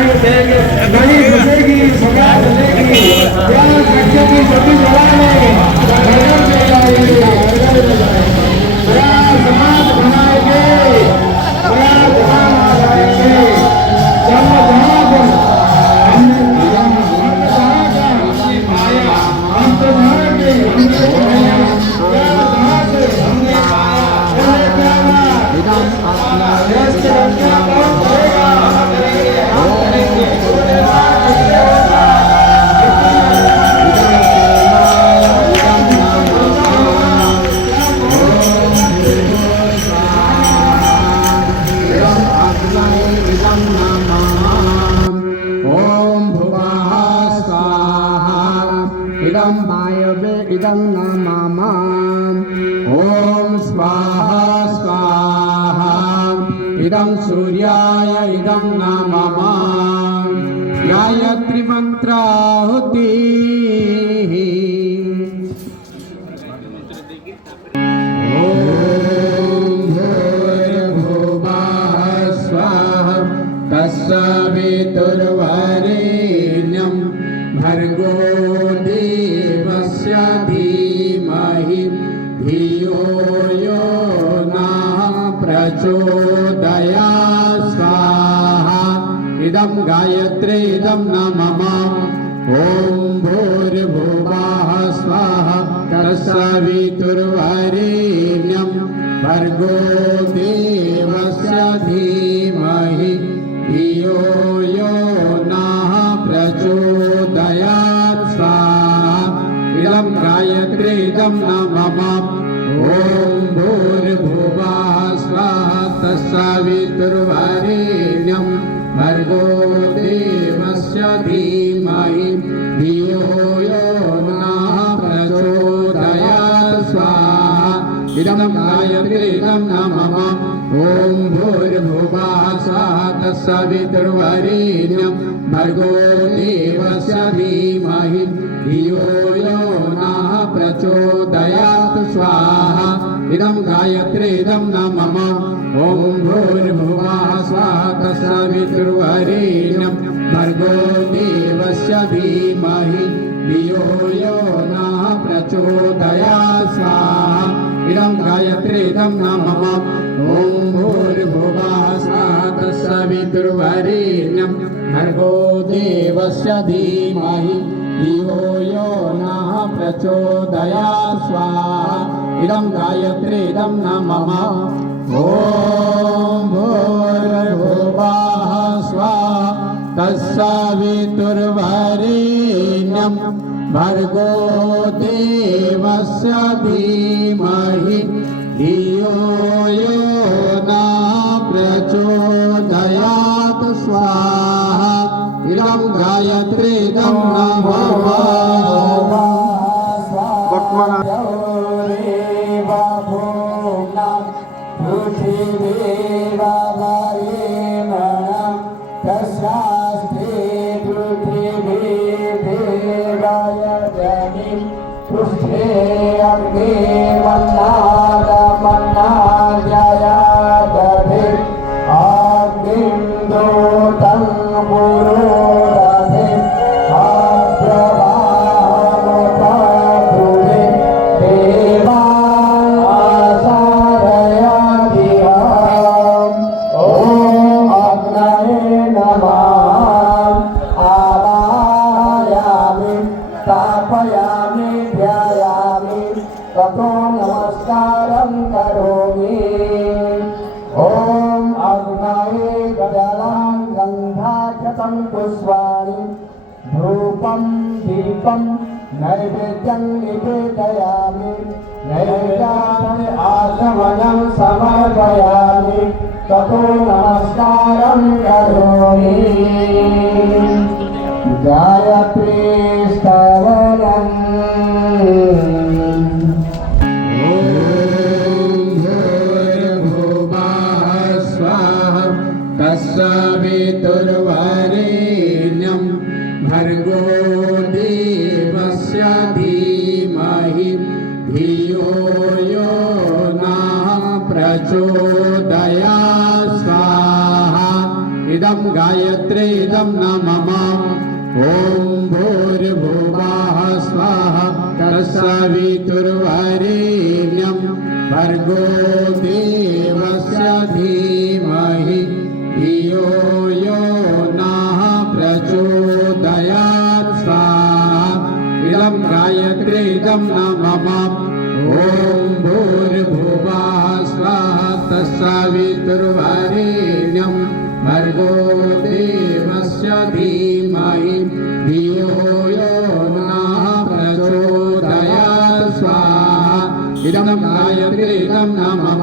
नहीं बुझेगी सदा चलेगी ज्ञान सत्य की ज्योति जलाने नगर में जाएंगे बड़ा समाज बनाएंगे बड़ा जहां आएंगे जब जहां पर हमने जहां का हमने पाया हम तो जहां के हमने पाया जहां से हमने पाया बोले प्यारा देश के रक्षा कौन करेगा इदं नमामः ॐ स्वाहा स्वाहा इदं सूर्याय इदं नमामः गायत्री मंत्राहुति तत्सवितुर्वरेण्यं भर्गो देवस्य धीमहि धियो यो नः प्रचोदयात् स्वाहा इदं गायत्री इदं नमः ॐ भूर्भुवः स्वाहा तत्सवितुर्वरेण्यं भर्गो देवस्य धीमहि धियो यो नः प्रचोदयात् स्वाहा इदं गायत्री इदं नमः ॐ भूर्भुवः स्वाहा तत्सवितुर्वरेण्यं भर्गो देवस्य धीमहि धियो यो नः प्रचोदयात् स्वाहा इदं गायत्री इदं नमः ॐ भूर्भुवः स्वाहा तत्सवितुर्वरेण्यं भर्गो देवस्य धीमहि धियो यो नः प्रचोदयात् स्वाहा इदं गायत्री इदं नमः ॐ भूर्भुवः स्वाहा तत्सवितुर्वरेण्यं भर्गो देवस्य धीमहि धियो यो नः प्रचोदयात् स्वाहा इदं गायत्री इदं नमः ॐ भूर्भुवः स्वाहा तत्सवितुर्वरेण्यं भर्गो देवस्य धीमहि धियो यो नः प्रचोदयात् स्वाहा इदं गायत्री इदं नमः ॐ भूर्भुवः स्वाहा तत्सवितुर्वरेण्यं भर्गो देवस्य धीमहि धियो यो नः प्रचोदयात् स्वाहा इदं गायत्री इदं नमः धूपं दीपं नैवेद्यं निवेदयामि नैवेद्याय आचमनं समर्पयामि ततो नमस्कारं करोमि गायत्री स्तवनम् तत्सवितुर्वरेण्यं भर्गो देवस्य धीमहि धियो यो नः प्रचोदयात् स्वाहा इदं गायत्री इदं न मम ॐ भूर्भुवः स्वाहा तत्सवितुर्वरेण्यं भर्गो देवस्य धीमहि धियो यो नः प्रचोदयात् स्वाहा इदं गायत्री इदं न मम ॐ भूर्भुवः स्वाहा तत्सवितुर्वरेण्यं भर्गो देवस्य धीमहि धियो यो नः प्रचोदयात् स्वाहा इदं गायत्री इदं न मम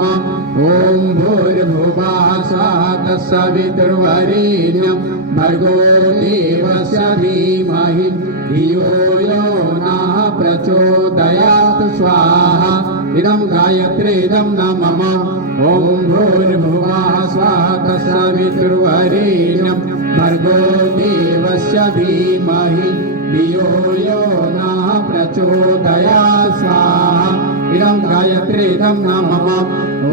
ॐ भूर्भुवः स्वाहा तत्सवितुर्वरेण्यं भर्गो देवस्य धीमहि धियो यो नः प्रचोदयात् स्वाहा इदं गायत्री इदं न मम ॐ भूर्भुवः स्वाहा तत्सवितुर्वरेण्यं भर्गो देवस्य धीमहि धियो यो नः प्रचोदयात् स्वाहा इदं गायत्री इदं न मम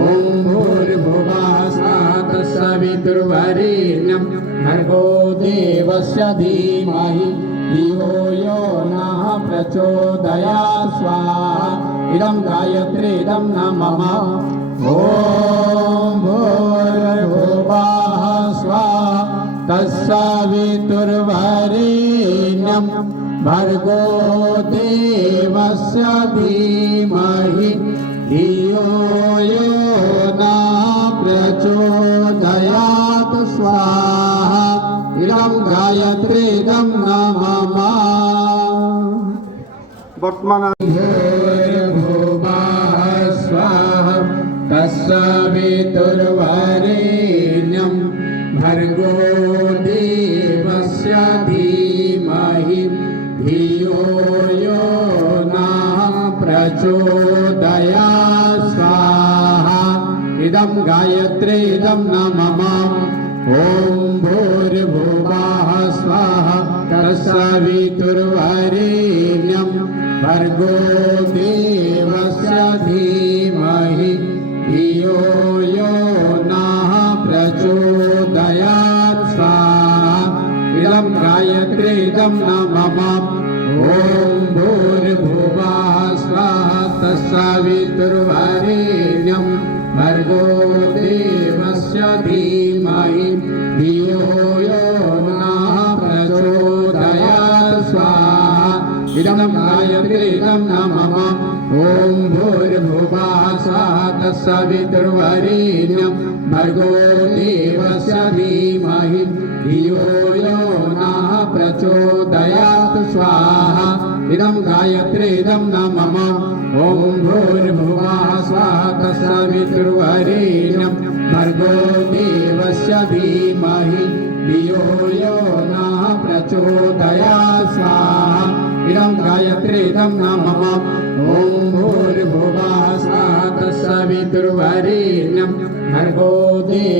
ॐ भूर्भुवः स्वाहा तत्सवितुर्वरेण्यं भर्गो देवस्य धीमहि धियो यो नः प्रचोदयात् स्वाहा इदं गायत्री इदं न मम ॐ भूर्भुवः स्वाहा तत्सवितुर्वरेण्यं भर्गो देवस्य धीमहि धियो यो नः प्रचोदयात् स्वाहा इदं गायत्री इदं न मम भूर्भुवः स्वाहा तत्सवितुर्वरेण्यं भर्गो देवस्य धीमहि धियो यो नः प्रचोदयात् स्वाहा इदं गायत्री इदं न मम ॐ भूर्भुवः स्वाहा तत्सवितुर्वरेण्यं भर्गो देवस्य धीमहि धियो यो नः प्रचोदयात् स्वाहा इदं गायत्री इदं न मम ॐ भूर्भुवः स्वाहा तत्सवितुर्वरेण्यं भर्गो देवस्य धीमहि धियो यो नः प्रचोदयात् स्वाहा इदं गायत्री इदं न मम ॐ भूर्भुवः स्वाहा तत्सवितुर्वरेण्यं भर्गो देवस्य धीमहि धियो यो नः प्रचोदयात् स्वाहा इदं गायत्री इदं न मम ॐ भूर्भुवः स्वाहा तत्सवितुर्वरेण्यं भर्गो देवस्य धीमहि धियो यो नः प्रचोदयात् स्वाहा इदं गायत्री इदं न मम ॐ भूर्भुवः स्वाहा तत्सवितुर्वरेण्यं भर्गो देवस्य